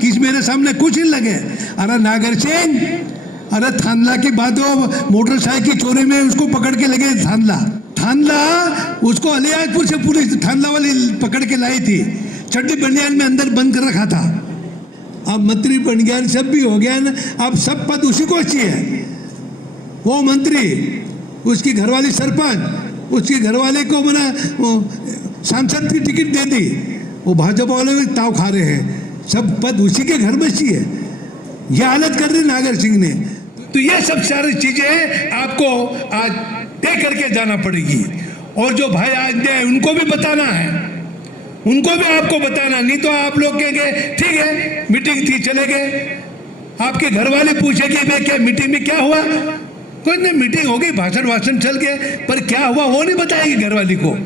कि मेरे सामने कुछ नहीं लगे। अरे नागर सिंह, अरे थांदला की बात हो, मोटरसाइकिल चोरी में उसको पकड़ के लगे थांदला उसको अलियाजपुर से पुलिस थांदला वाली पकड़ के लाई थी, चड्डी बनियान में अंदर बंद कर रखा था। अब मंत्री बन गया, सब भी हो गया ना, अब सब पद उसी को चाहिए। वो मंत्री, उसकी घरवाली सरपंच, उसकी घरवाले को मना सांसद की टिकट दे दी, वो भाजपा वाले भी ताव खा रहे हैं, सब पद उसी के घर में चाहिए। यह हालत कर रही नागर सिंह ने। तो ये सब सारी चीजें आपको आज तय करके जाना पड़ेगी। और जो भाई आज दे उनको भी बताना है, उनको भी आपको बताना, नहीं तो आप लोग कहेंगे ठीक है मीटिंग थी चले गए। आपके घर वाले पूछेंगे भाई क्या मीटिंग में क्या हुआ, कोई नहीं मीटिंग हो गई, भाषण चल गए, पर क्या हुआ वो नहीं बताएगी, घरवाली को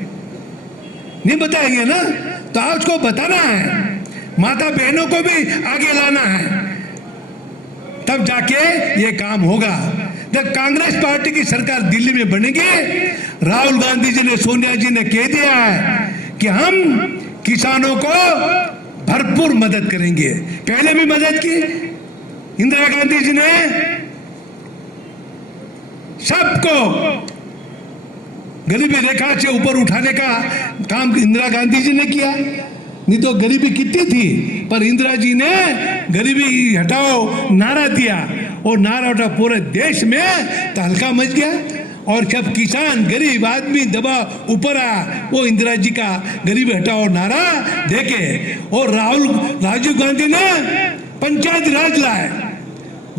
नहीं बताएंगे ना। तो आपको बताना है, माता बहनों को भी आगे लाना है, तब जाके ये काम होगा। जब कांग्रेस पार्टी की सरकार दिल्ली में बनेगी, राहुल गांधी जी ने, सोनिया जी ने कह दिया है कि हम किसानों को भरपूर मदद करेंगे। पहले भी मदद की, इंदिरा गांधी जी ने सबको गरीबी रेखा से ऊपर उठाने का काम इंदिरा गांधी जी ने किया। नहीं तो गरीबी कितनी थी, पर इंदिरा जी ने गरीबी हटाओ नारा दिया, और नारा उठा पूरे देश में तहलका मच गया। और जब किसान गरीब आदमी दबा ऊपर आया, वो इंदिरा जी का गरीबी हटाओ नारा देके, और राजीव गांधी ने पंचायत राज लाए,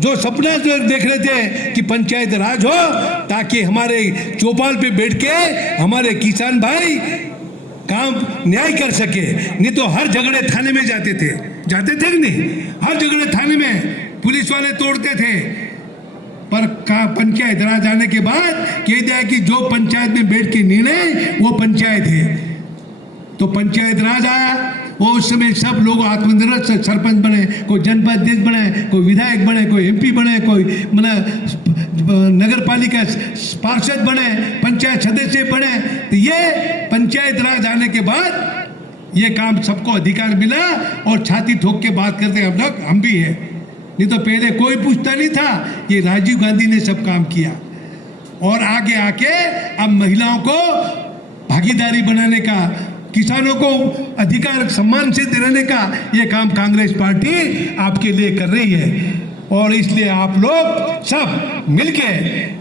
जो सपना जो देख रहे थे कि पंचायत राज हो, ताकि हमारे चौपाल पे बैठ के हमारे किसान भाई काम न्याय कर सके। नहीं तो हर झगड़े थाने में जाते थे कि नहीं, हर झगड़े थाने में पुलिस वाले तोड़ते थे। पर पंचायत राज आने के बाद कह दिया कि जो पंचायत में बैठ के निर्णय वो पंचायत है। तो पंचायत राज आया, वो उस समय सब लोग आत्मनिर्भर सरपंच बने, कोई जनपद अध्यक्ष बने, कोई विधायक बने, कोई एमपी बने, कोई नगर पालिका पार्षद बने, पंचायत सदस्य बने। तो ये पंचायत राज आने के बाद ये काम सबको अधिकार मिला, और छाती ठोक के बात करते हम लोग, हम भी है। नहीं तो पहले कोई पूछता नहीं था, ये राजीव गांधी ने सब काम किया। और आगे आके अब महिलाओं को भागीदारी बनाने का, किसानों को अधिकार सम्मान से दिलाने का ये काम कांग्रेस पार्टी आपके लिए कर रही है। और इसलिए आप लोग सब मिलके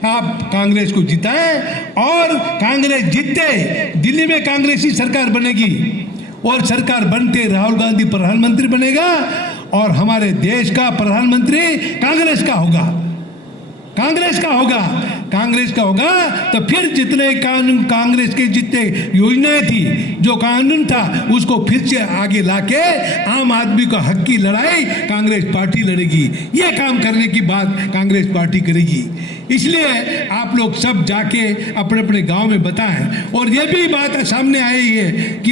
आप कांग्रेस को जिताएं, और कांग्रेस जीतते दिल्ली में कांग्रेसी सरकार बनेगी, और सरकार बनते राहुल गांधी प्रधानमंत्री बनेगा, और हमारे देश का प्रधानमंत्री कांग्रेस का होगा, कांग्रेस का होगा, कांग्रेस का होगा। तो फिर जितने कानून कांग्रेस के जितने योजनाएं थी, जो कानून था, उसको फिर से आगे लाके आम आदमी को हक की लड़ाई कांग्रेस पार्टी लड़ेगी। ये काम करने की बात कांग्रेस पार्टी करेगी। इसलिए आप लोग सब जाके अपने अपने गांव में बताएं। और ये भी बात सामने आई है कि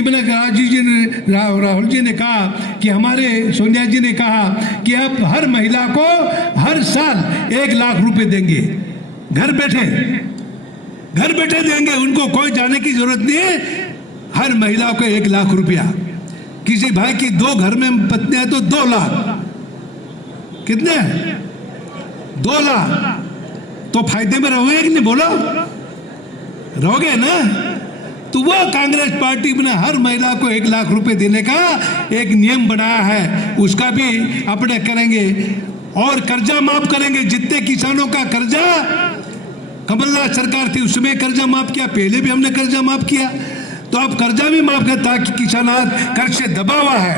राहुल जी ने कहा कि हमारे सोनिया जी ने कहा कि अब हर महिला को हर साल 1 लाख रुपए देंगे, घर बैठे देंगे, उनको कोई जाने की जरूरत नहीं है। हर महिला को 1 लाख रुपया। किसी भाई की 2 घर में पत्नियां तो 2 लाख, कितने 2 लाख। तो फायदे में रहोगे कि नहीं, बोलो रहोगे ना। तो वो कांग्रेस पार्टी ने हर महिला को 1 लाख रुपए देने का एक नियम बनाया है, उसका भी अपने करेंगे। और कर्जा माफ करेंगे, जितने किसानों का कर्जा कमलनाथ सरकार थी उसमें कर्जा माफ किया, पहले भी हमने कर्जा माफ किया, तो अब कर्जा भी माफ कर, ताकि किसान कर्ज से दबा हुआ है,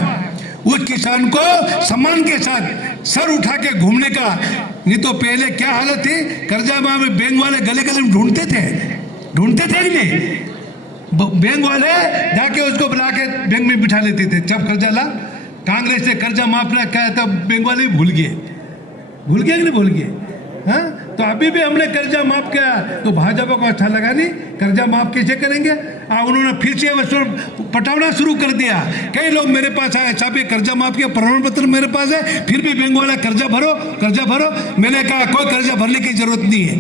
उस किसान को सम्मान के साथ सर उठा के घूमने का। नहीं तो पहले क्या हालत थी, कर्जा माफ में बैंक वाले गले गले में ढूंढते थे कि नहीं, बैंक वाले जाके उसको बुला के बैंक में बिठा लेते थे। जब कर्जा ला, कांग्रेस ने कर्जा माफ ना किया, तब बैंक वाले भूल गए कि नहीं भूल गए। हाँ, तो अभी भी हमने कर्जा माफ किया, तो भाजपा को अच्छा लगा नहीं, कर्जा माफ कैसे करेंगे। उन्होंने फिर से पटावना शुरू कर दिया। कई लोग मेरे पास आए, साहब ये कर्जा माफ किया, प्रमाण पत्र मेरे पास है, फिर भी बैंक वाला कर्जा भरो। मैंने कहा कोई कर्जा भरने की जरूरत नहीं है,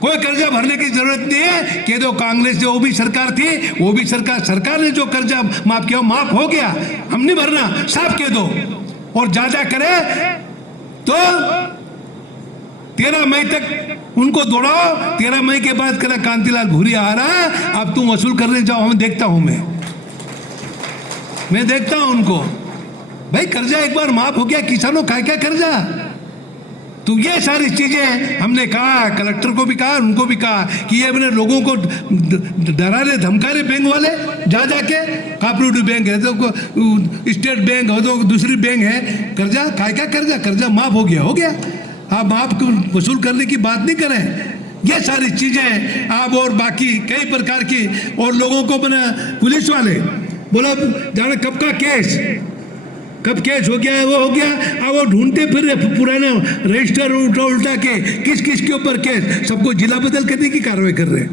कोई कर्जा भरने की जरूरत नहीं है। कह दो कांग्रेस जो वो भी सरकार थी, वो भी सरकार ने जो कर्जा माफ किया माफ हो गया, हम नहीं भरना, साफ कह दो। और ज्यादा करे तो 13 मई तक उनको दौड़ाओ। 13 मई के बाद कहना कांतिलाल भूरिया आ रहा है, अब तुम वसूल करने जाओ, हम देखता हूं मैं देखता हूं उनको। भाई कर्जा एक बार माफ हो गया, किसानों का क्या कर्जा। तो ये सारी चीजें हमने कहा, कलेक्टर को भी कहा, उनको भी कहा कि ये अपने लोगों को डरा रहे धमका रहे बैंक वाले, जा जाके कॉपरेटिव बैंक है तो स्टेट बैंक हो तो दूसरी बैंक है, कर्जा क्या कर्जा, कर्जा माफ हो गया। आप माफ वसूल करने की बात नहीं करें। ये सारी चीजें आप और बाकी कई प्रकार की, और लोगों को बना पुलिस वाले बोला जाने कब केस हो गया है, वो हो गया, अब वो ढूंढते फिर पुराने रजिस्टर उल्टा के किस के ऊपर केस, सबको जिला बदल करने की कार्रवाई कर रहे हैं,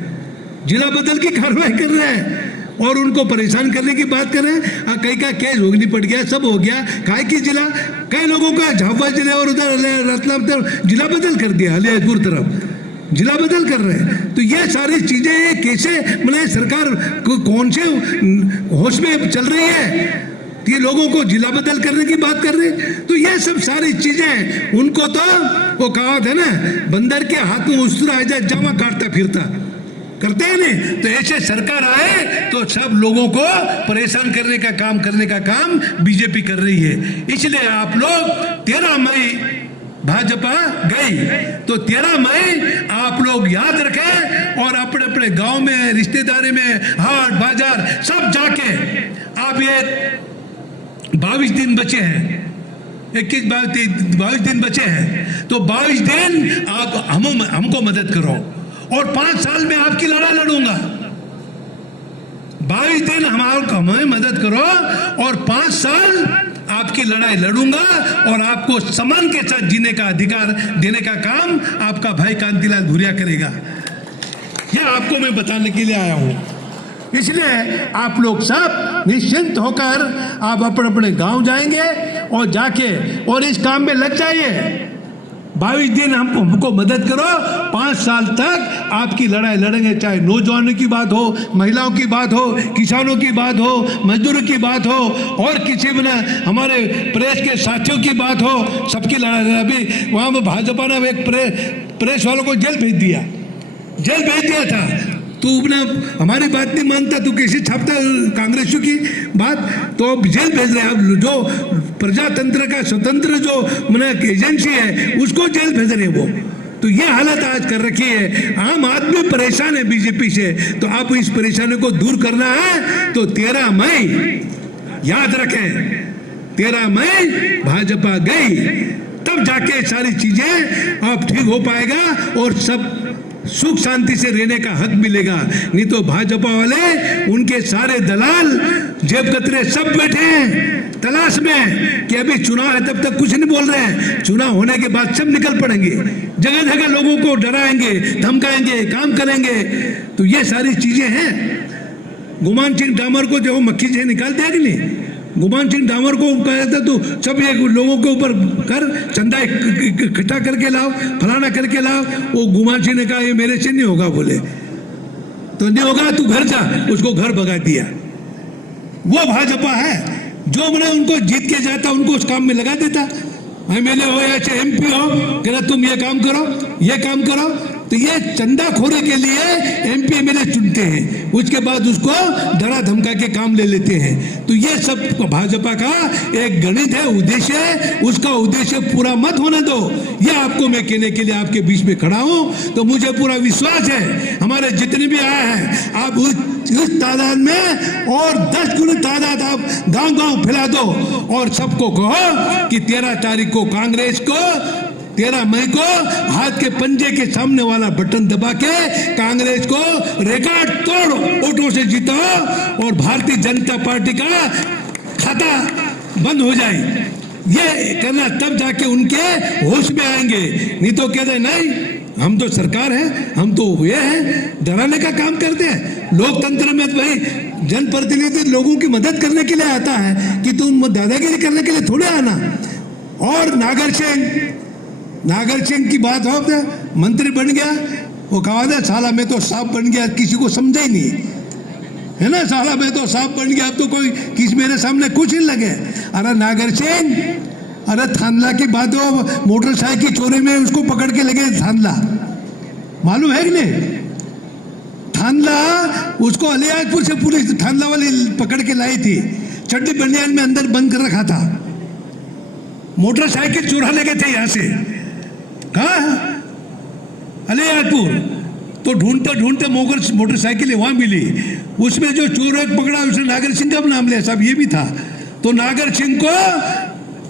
जिला बदल की कार्रवाई कर रहे हैं और उनको परेशान करने की बात कर रहे हैं। कई का केस हो नहीं पड़ गया, सब हो गया, काय की जिला, कई लोगों का झाबुआ जिले और उधर रतलाम तरफ जिला बदल कर दिया, अलीराजपुर तरफ जिला बदल कर रहे हैं। तो ये सारी चीजें कैसे, मतलब सरकार कौन से होश में चल रही है, ये लोगों को जिला बदल करने की बात कर रहे हैं। तो ये सब सारी चीजें उनको, तो वो कहावत है ना, बंदर के हाथ में उसरा आ जाए जामा काटता फिरता, करते हैं नहीं। तो ऐसे सरकार आए तो सब लोगों को परेशान करने का काम बीजेपी कर रही है। इसलिए आप लोग 13 मई भाजपा गई, तो 13 मई आप लोग याद रखें और अपने अपने गांव में, रिश्तेदारी में, हाट बाजार सब जाके, आप ये 22 दिन बचे हैं, 22 दिन बचे हैं, तो 22 दिन आप हमको मदद करो और 5 साल में आपकी लड़ाई लड़ूंगा। 22 दिन हमें मदद करो और 5 साल आपकी लड़ाई लड़ूंगा और आपको सम्मान के साथ जीने का अधिकार देने का काम आपका भाई कांतिलाल भूरिया करेगा। यह आपको मैं बताने के लिए आया हूं। इसलिए आप लोग सब निश्चिंत होकर आप अपने अपने गांव जाएंगे और जाके और इस काम में लग जाइए। 22 दिन हमको मदद करो, 5 साल तक आपकी लड़ाई लड़ेंगे, चाहे नौजवानों की बात हो, महिलाओं की बात हो, किसानों की बात हो, मजदूरों की बात हो, और किसी में हमारे प्रेस के साथियों की बात हो, सबकी लड़ाई। अभी वहाँ में भाजपा ने एक प्रेस वालों को जेल भेज दिया था। तू अपना हमारी बात नहीं मानता, तू कैसे छापता कांग्रेसियों की बात, तो जेल भेज रहे हैं। जो प्रजातंत्र का स्वतंत्र जो एजेंसी है उसको जेल भेज रहे हैं वो। तो ये हालत आज कर रखी है। आम आदमी परेशान है बीजेपी से, तो आप इस परेशानी को दूर करना है तो 13 मई याद रखें, 13 मई भाजपा गई, तब जाके सारी चीजें अब ठीक हो पाएगा और सब सुख शांति से रहने का हक मिलेगा। नहीं तो भाजपा वाले, उनके सारे दलाल, जेब कतरे सब बैठे हैं तलाश में कि अभी चुनाव है, तब तक कुछ नहीं बोल रहे हैं। चुनाव होने के बाद सब निकल पड़ेंगे, जगह जगह लोगों को डराएंगे, धमकाएंगे, काम करेंगे। तो ये सारी चीजें हैं। गुमान सिंह डामर को जो मक्खी से निकाल दिया कि नहीं, गुमान सिंह डामर को कहा था तो सब ये लोगों के ऊपर कर चंदा इकट्ठा करके लाओ, फलाना करके लाओ। वो गुमान सिंह ने कहा ये मेरे से नहीं होगा, बोले तो नहीं होगा, तू घर जा, उसको घर भगा दिया। वो भाजपा है जो मैंने उनको जीत के जाता उनको उस काम में लगा देता। एमएलए हो या चाहे MP हो, कहना तुम ये काम करो, ये काम करो। तो ये चंदा खोरे के लिए MP MLA चुनते हैं, उसके बाद उसको डरा धमका के काम ले लेते हैं। तो ये सब भाजपा का एक गणित है, उद्देश्य है। उसका उद्देश्य पूरा मत होने दो। ये आपको मैं कहने के लिए आपके बीच में खड़ा हूं। तो मुझे पूरा विश्वास है हमारे जितने भी आए हैं, आप उस तादाद में और 10 गुनी तादाद आप गांव फैला दो और सबको कहो कि 13 तारीख को कांग्रेस को, 13 मई को हाथ के पंजे के सामने वाला बटन दबा के कांग्रेस को रिकॉर्ड तोड़ वोटों से जिताओ और भारतीय जनता पार्टी का खाता बंद हो जाए। ये करना, तब जाके उनके होश में आएंगे। नहीं तो कहते नहीं हम तो सरकार है, हम तो ये है, डराने का काम करते हैं। लोकतंत्र में भाई जनप्रतिनिधि लोगों की मदद करने के लिए आता है कि तुम दादागिरी करने के लिए थोड़े आना। और नागर सिंह की बात हो तो मंत्री बन गया, वो कहा था साला मैं तो सांप बन गया, किसी को समझा ही नहीं है ना, साला मैं तो सांप बन गया, अब तो कोई किसी मेरे सामने कुछ नहीं लगे। अरे नागर सिंह अरे थांदला की बात हो, मोटरसाइकिल चोरी में उसको पकड़ के लगे थांदला, मालूम है कि नहीं? थांदला उसको अलियाजपुर से पुलिस थांदला वाली पकड़ के लाई थी, चड्डी बनियान में अंदर बंद कर रखा था, मोटरसाइकिल चुरा ले गए थे यहां से, कहा अलियाजपुर। तो ढूंढते ढूंढते मोटरसाइकिल वहां मिली, उसमें जो चोर एक पकड़ा उसने नागर सिंह का नाम लिया, साहब ये भी था। तो नागर सिंह को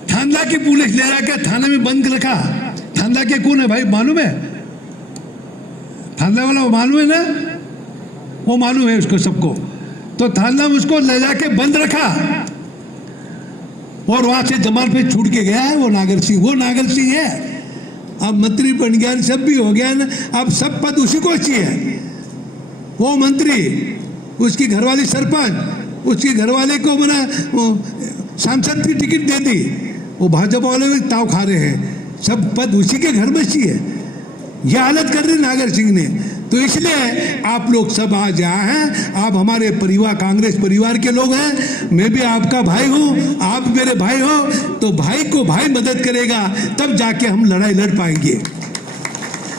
थांदला की पुलिस ले जाकर थाने में बंद रखा। थांदला के कौन है भाई मालूम है? थांदला वाला मालूम है ना, वो मालूम है उसको सबको। तो थांदला में उसको ले जाके बंद रखा और वहां से जमानत पे छूट के गया है वो नागर सिंह। वो नागर सिंह है, अब मंत्री बन गया, सब भी हो गया ना, अब सब पद उसी को चाहिए। वो मंत्री, उसकी घरवाली सरपंच, उसकी घरवाले को मना सांसद की टिकट दे दी, वो भाजपा वाले भी ताव खा रहे हैं, सब पद उसी के घर में चाहिए। यह हालत कर रहे नागर सिंह ने। तो इसलिए आप लोग सब आज आए हैं, आप हमारे परिवार, कांग्रेस परिवार के लोग हैं, मैं भी आपका भाई हूं, आप मेरे भाई हो, तो भाई को भाई मदद करेगा तब जाके हम लड़ाई लड़ पाएंगे,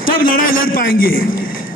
तब लड़ाई लड़ पाएंगे।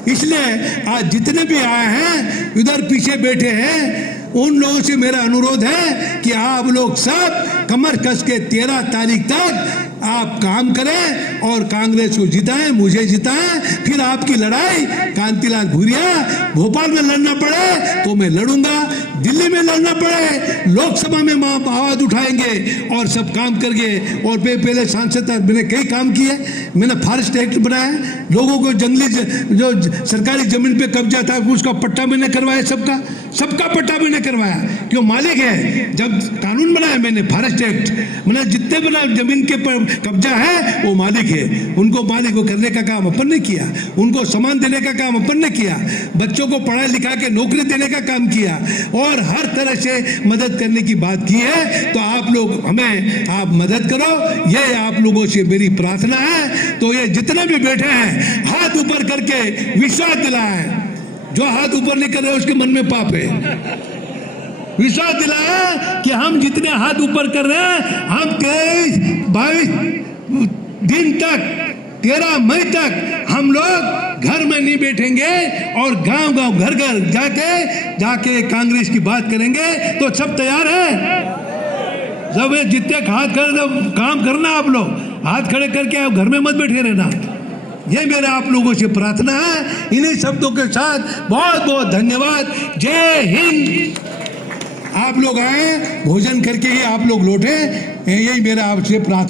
इसलिए आज जितने भी आए हैं, इधर पीछे बैठे हैं, उन लोगों से मेरा अनुरोध है कि आप लोग सब कमर कस के 13 तारीख तक आप काम करें और कांग्रेस को जिताएं, मुझे जिताएं। फिर आपकी लड़ाई कांतिलाल भूरिया भोपाल में लड़ना पड़े तो मैं लड़ूंगा, दिल्ली में लड़ना पड़े लोकसभा में आवाज उठाएंगे और सब काम करके। और पहले सांसद मैंने कई काम किए, मैंने फॉरेस्ट एक्ट बनाया, लोगों को जंगली जो सरकारी जमीन पे कब्जा था उसका पट्टा मैंने करवाया, सबका पट्टा मैंने करवाया, क्यों मालिक है। जब कानून बनाया मैंने फॉरेस्ट एक्ट, मैंने जितने बना जमीन के कब्जा है वो मालिक है, उनको मालिक को करने का काम अपन ने किया, उनको सामान देने का काम अपन ने किया, बच्चों को पढ़ा लिखा के नौकरी देने का काम किया और हर तरह से मदद करने की बात की है। तो आप लोग हमें आप मदद करो, ये आप लोगों से मेरी प्रार्थना है। तो ये जितने भी बैठे हैं हाथ ऊपर करके विश्वास दिलाएं, जो हाथ ऊपर नहीं कर रहे उसके मन में पाप है। विश्वास दिलाया कि हम जितने हाथ ऊपर कर रहे हैं, हम 22 दिन तक 13 मई तक हम लोग घर में नहीं बैठेंगे और गांव गांव घर घर जाके कांग्रेस की बात करेंगे। तो सब तैयार है? जब ये जितने हाथ खड़े काम करना, आप लोग हाथ खड़े करके आप घर में मत बैठे रहना, ये मेरा आप लोगों से प्रार्थना है। इन्हीं शब्दों के साथ बहुत बहुत धन्यवाद। जय हिंद। आप लोग आए, भोजन करके ही आप लोग लौटे, यही मेरा आपसे प्रार्थना।